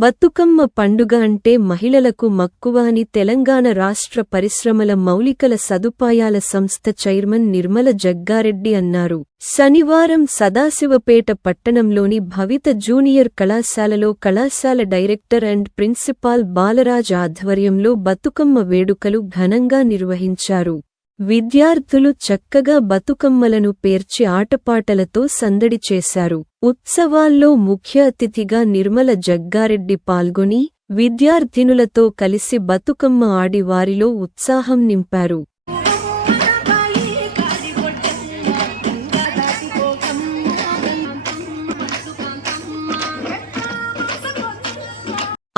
బతుకమ్మ పండుగ అంటే మహిళలకు మక్కువ అని తెలంగాణ రాష్ట్ర పరిశ్రమల మౌలికల సదుపాయాల సంస్థ చైర్మన్ నిర్మల జగ్గారెడ్డి అన్నారు. శనివారం సదాశివపేట పట్టణంలోని భవిత జూనియర్ కళాశాలలో కళాశాల డైరెక్టర్ అండ్ ప్రిన్సిపాల్ బాలరాజ్ ఆధ్వర్యంలో బతుకమ్మ వేడుకలు ఘనంగా నిర్వహించారు. విద్యార్థులు చక్కగా బతుకమ్మలను పేర్చి ఆటపాటలతో సందడి చేశారు. ఉత్సవాల్లో ముఖ్య అతిథిగా నిర్మల జగ్గారెడ్డి పాల్గొని విద్యార్థినులతో కలిసి బతుకమ్మ ఆడి వారిలో ఉత్సాహం నింపారు.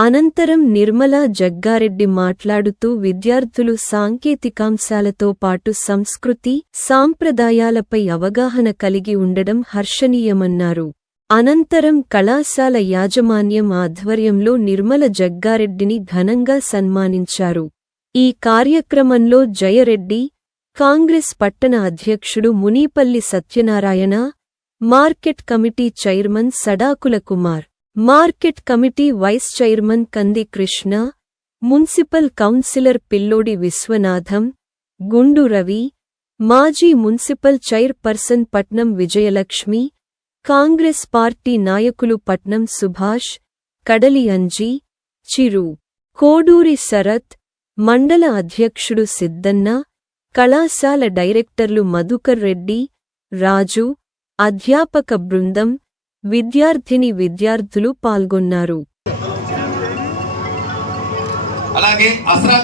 అనంతరం నిర్మలా జగ్గారెడ్డి మాట్లాడుతూ విద్యార్థులు సాంకేతికాంశాలతో పాటు సంస్కృతి సాంప్రదాయాలపై అవగాహన కలిగి ఉండడం హర్షణీయమన్నారు. అనంతరం కళాశాల యాజమాన్యం ఆధ్వర్యంలో నిర్మల జగ్గారెడ్డిని ఘనంగా సన్మానించారు. ఈ కార్యక్రమంలో జయరెడ్డి కాంగ్రెస్ పట్టణ అధ్యక్షుడు Munipalli Satyanarayana market committee chairman Sadakula Kumar market committee vice chairman Kandi Krishna municipal councillor పిల్లోడి విశ్వనాథం గుండు రవి మాజీ మున్సిపల్ చైర్పర్సన్ పట్నం విజయలక్ష్మి కాంగ్రెస్ పార్టీ నాయకులు పట్నం సుభాష్ కడలి అంజీ చిరు కోడూరి శరత్ మండల అధ్యక్షుడు సిద్దన్న కళాశాల డైరెక్టర్లు మధుకర్ రెడ్డి రాజు అధ్యాపక బృందం విద్యార్థిని విద్యార్థులు పాల్గొన్నారు. అలాగే అస్రా.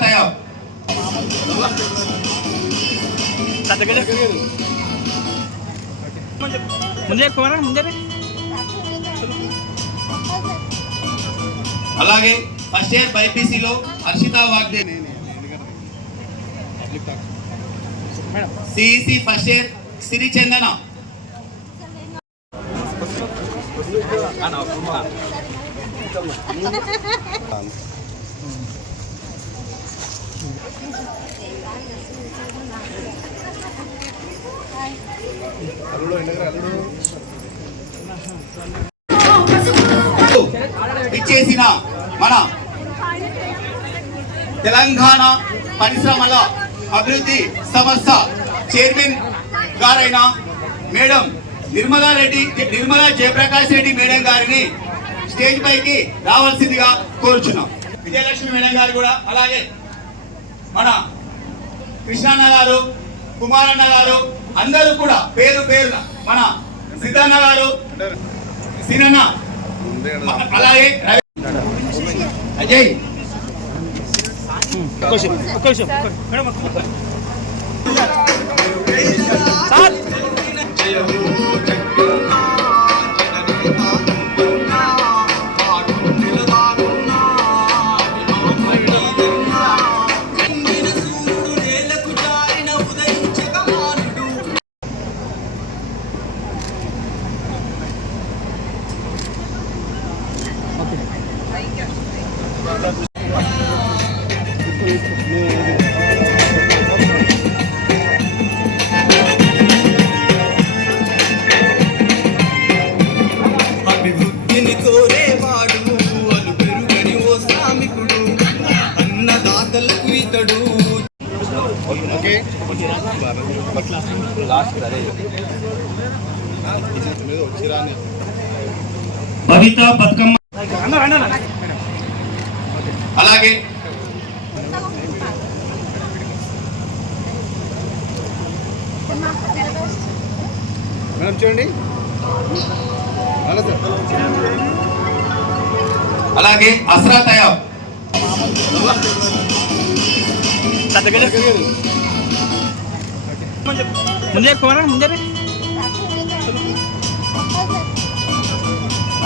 అలాగే first year బైపీసీలో Harshitha Vagde. CEC first year Sirichandana. ఇచ్చేసిన మన తెలంగాణ పరిశ్రమల అభివృద్ధి సంస్థ చైర్మన్ గారైన మేడం నిర్మలా రెడ్డి నిర్మలా జయప్రకాష్ రెడ్డి మేడం గారిని స్టేజ్ పైకి రావాల్సిందిగా కోరుచున్నాం. విజయలక్ష్మి మేడం గారు కూడా అలాగే మన కృష్ణన్న గారు కుమారన్న గారు అందరూ కూడా పేరు పేరున మన సిద్ధన్న గారు సినన్న అలాగే అజయ్. ఒక్క నిమిషం, ఒక్క నిమిషం. మేడం, అభివృద్ధిని కోరేవాడు అలు పెరుగని ఓ శ్రామికుడు అన్నదాతలకు ఇతడు. భవిత బతుకమ్మ. అన్న రండి అన్న. అలాగే మేడం చూడండి అలాగే అస్రా తయాబ్. ముందే కుమార్ ముందే.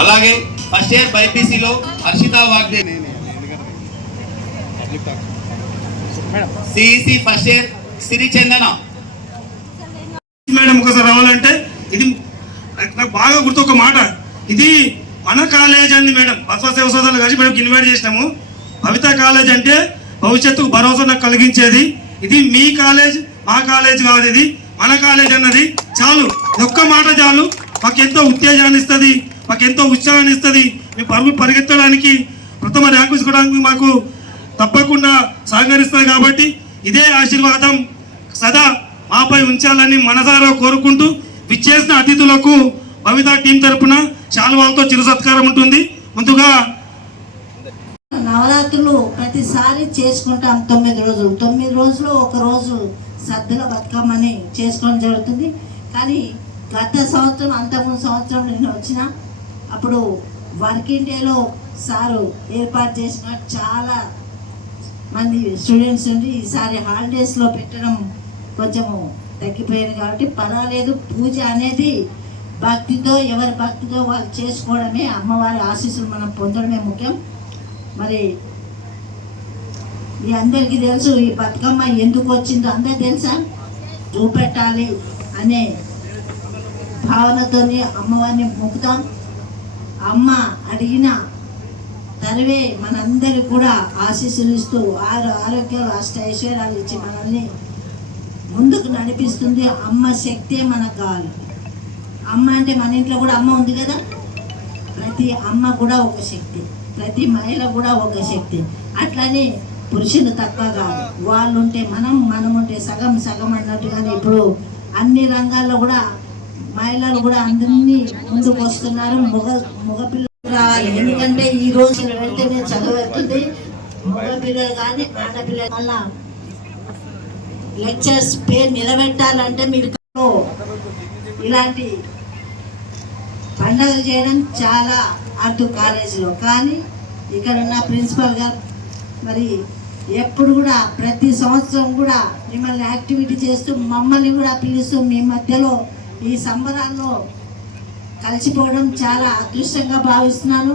అలాగే first year బైపీసీలో Harshitha Vagde madam. CEC first year Sirichandana madam ఒకసారి రావాలంటే ఇది నాకు బాగా గుర్తు ఒక మాట. ఇది మన కాలేజ్ అండి మేడం. బసవ సేవ సోదరులు కలిసి మేడం ఇన్వైట్ చేసినాము. భవిత కాలేజ్ అంటే భవిష్యత్తుకు భరోసా నాకు కలిగించేది. ఇది మీ కాలేజ్ మా కాలేజ్ కాదు ఇది. మన కాలేజ్ అన్నది. చాలు. ఒక్క మాట చాలు. మాకు ఎంతో ఉత్తేజాన్ని ఇస్తుంది. మాకు ఎంతో ఉత్సాహాన్ని ఇస్తుంది. మేము పరుగు పరిగెత్తడానికి ప్రథమ ర్యాంకు తీసుకోవడానికి మాకు తప్పకుండా సహకరిస్తారు కాబట్టి ఇదే ఆశీర్వాదం సదా మాపై ఉంచాలని మనసారా కోరుకుంటూ విచ్చేసిన అతిథులకు భవిత టీం తరపున శాలువాలతో చిరు సత్కారం ఉంటుంది. ముందుగా నవరాత్రులు ప్రతిసారి చేసుకుంటాం తొమ్మిది రోజులు. తొమ్మిది రోజులు ఒక రోజు సద్దుల బతుకమ్మని చేసుకోవడం జరుగుతుంది. కానీ గత సంవత్సరం అంతకుముందు సంవత్సరం నేను వచ్చిన అప్పుడు వర్కింగ్ డేలో సారు ఏర్పాటు చేసిన చాలా మంది స్టూడెంట్స్ ఉండి ఈసారి హాలిడేస్లో పెట్టడం కొంచెము తగ్గిపోయింది కాబట్టి పర్వాలేదు. పూజ అనేది భక్తితో ఎవరి భక్తితో వాళ్ళు చేసుకోవడమే అమ్మవారి ఆశీస్సులు మనం పొందడమే ముఖ్యం. మరి మీ అందరికీ తెలుసు ఈ బతుకమ్మ ఎందుకు వచ్చిందో అందరు తెలుసా? చూపెట్టాలి అనే భావనతోనే అమ్మవారిని మొక్కుతాం. అమ్మ అడిగిన తనవే మనందరికి కూడా ఆశీస్సులు ఇస్తూ ఆరు ఆరోగ్యాలు అష్ట ఐశ్వర్యాలు ఇచ్చి మనల్ని ముందుకు నడిపిస్తుంది. అమ్మ శక్తే మనకు కావాలి అమ్మ అంటే మన ఇంట్లో కూడా అమ్మ ఉంది కదా? ప్రతి అమ్మ కూడా ఒక శక్తి. ప్రతి మహిళ కూడా ఒక శక్తి. అట్లనే పురుషులు తక్కువ కాదు వాళ్ళు ఉంటే మనం మనం ఉంటే సగం సగం అన్నట్టుగానే ఇప్పుడు అన్ని రంగాల్లో కూడా మహిళలు కూడా అందరినీ ముందుకు వస్తున్నారు మగ మగపిల్ల రావాలి. ఎందుకంటే ఈ రోజు వెళ్తేనే చదువుతుంది మగపిల్లలు కానీ ఆడపిల్లలు వల్ల లెక్చర్స్ పేరు నిలబెట్టాలంటే మీరు ఇలాంటి పండగలు చేయడం చాలా అటు కాలేజీలో కానీ ఇక్కడ ఉన్న ప్రిన్సిపల్ గారు మరి ఎప్పుడు కూడా ప్రతి సంవత్సరం కూడా మిమ్మల్ని యాక్టివిటీ చేస్తూ మమ్మల్ని కూడా పిలుస్తూ మీ మధ్యలో ఈ సంబరాల్లో కలిసిపోవడం చాలా అదృష్టంగా భావిస్తున్నాను.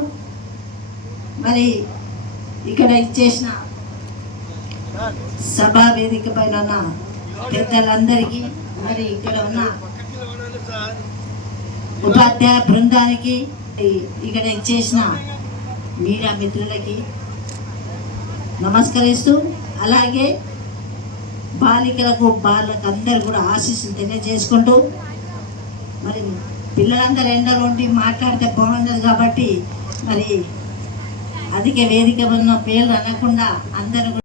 మరి ఇక్కడ ఇచ్చేసిన సభా వేదిక పైన ఉన్న పెద్దలందరికీ మరి ఇక్కడ ఉన్న ఉపాధ్యాయ బృందానికి ఇక్కడ ఇచ్చేసిన మీడియా మిత్రులకి నమస్కరిస్తూ అలాగే బాలికలకు బాలకు అందరు కూడా ఆశీస్సులు తెలియజేసుకుంటూ మరి పిల్లలందరూ ఎండలో ఉండి మాట్లాడితే బాగుండదు కాబట్టి మరి అధిక వేదిక ఉన్న పేర్లు అనకుండా అందరూ కూడా